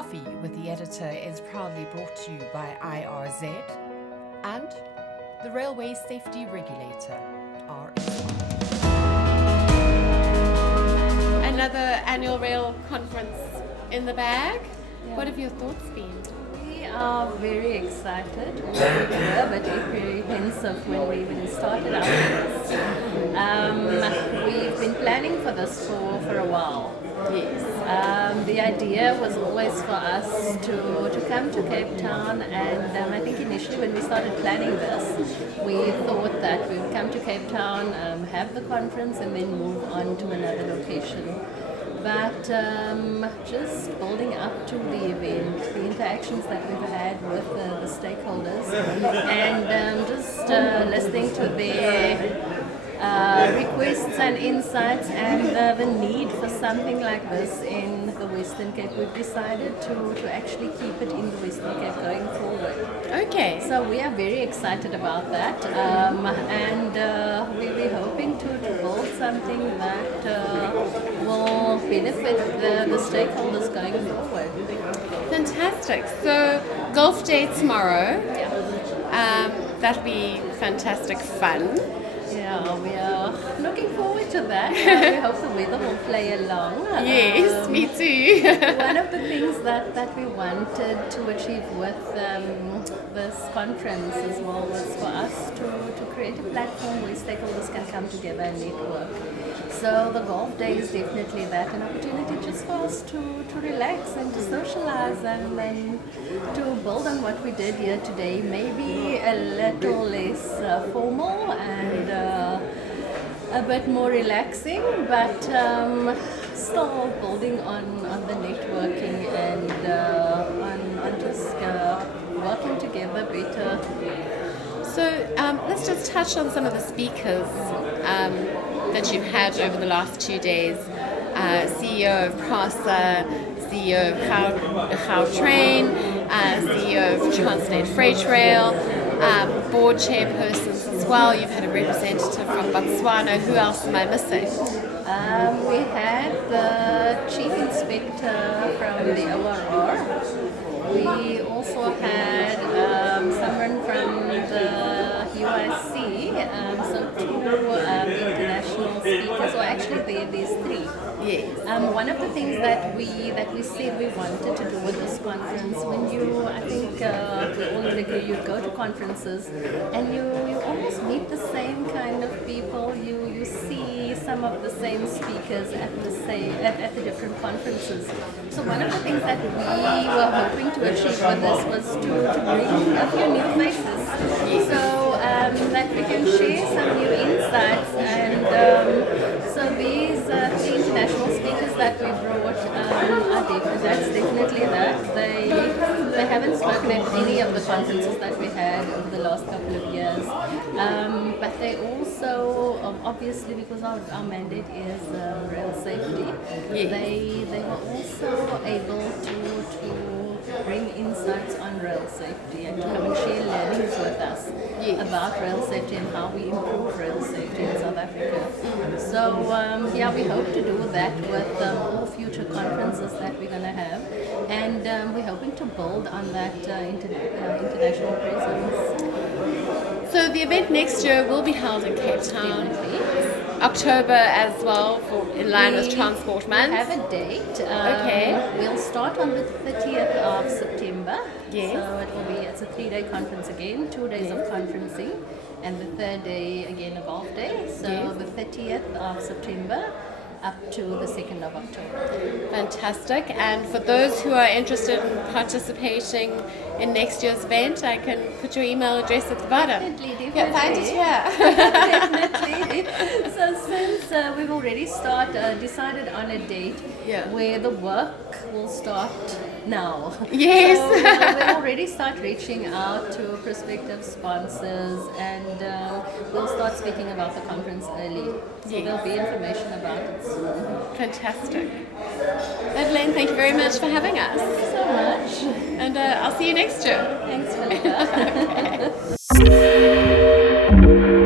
Coffee with the Editor is proudly brought to you by IRZ and the Railway Safety Regulator, RSR. Another annual rail conference in the bag. Yeah. What have your thoughts been? We are very excited. We were a bit apprehensive when we started out with this. We've been planning for this for a while. Yes. The idea was always for us to come to Cape Town, and I think initially when we started planning this, we thought that we would come to Cape Town, have the conference, and then move on to another location. But just building up to the event, the interactions that we've had with the stakeholders, and just listening to their requests and insights and the need for something like this in the Western Cape, we've decided to actually keep it in the Western Cape going forward. Okay. So we are very excited about that, and we're hoping to build something that will benefit the stakeholders going forward. Fantastic. So golf day tomorrow. Yeah. That'll be fantastic fun. Yeah, we are looking forward to that. We hope the weather will play along. Yes, me too. One of the things that we wanted to achieve with this conference as well was for us to create a platform where stakeholders can come together and network. So the golf day is definitely that, an opportunity just for us to relax and to socialize and to build on what we did here today, maybe a little less formal and a bit more relaxing, but still building on the networking and on just working together better. So let's just touch on some of the speakers that you've had over the last 2 days. CEO of PRASA, CEO of Gautrain, CEO of Transnet Freight Rail, board chairpersons as well. You've had a representative from Botswana. Who else am I missing? We had the chief inspector from the ORR. We also had someone from the UIC, so two international speakers, or actually there's three. Yes. One of the things that we said we wanted to do with this conference, when I think we all agree, you go to conferences and you almost meet the same kind of people. You see some of the same speakers at the different conferences. So one of the things that we were hoping to achieve with this was to bring a few new faces, so that we can share some new insights. And so these three international speakers that we brought that's definitely that. They haven't spoken at any of the conferences that we had over the last couple of years, but they also, obviously because our mandate is rail safety, they were also able to bring insights on rail safety and to come and share learnings with us about rail safety and how we improve rail safety in South Africa. So we hope to do that with all future conferences that we're going to have, and we're hoping to build on that international presence. So the event next year will be held in Cape Town. October as well, in line with Transport Month. We have a date. Okay. We'll start on the 30th of September. Yes. So it's a 3-day conference again, 2 days of conferencing, and the third day again a golf day. So the 30th of September up to the 2nd of October. Fantastic. And for those who are interested in participating in next year's event, I can put your email address at the bottom. Definitely. Yeah, find it here. Definitely. So since we've already decided on a date where the work will start now. Yes. So we'll already start reaching out to prospective sponsors, and we'll start speaking about the conference early. So there'll be information about it soon. Fantastic. Madelein, thank you very much for having us. Thank you so much. And I'll see you next year. Thanks, Philippa. Okay.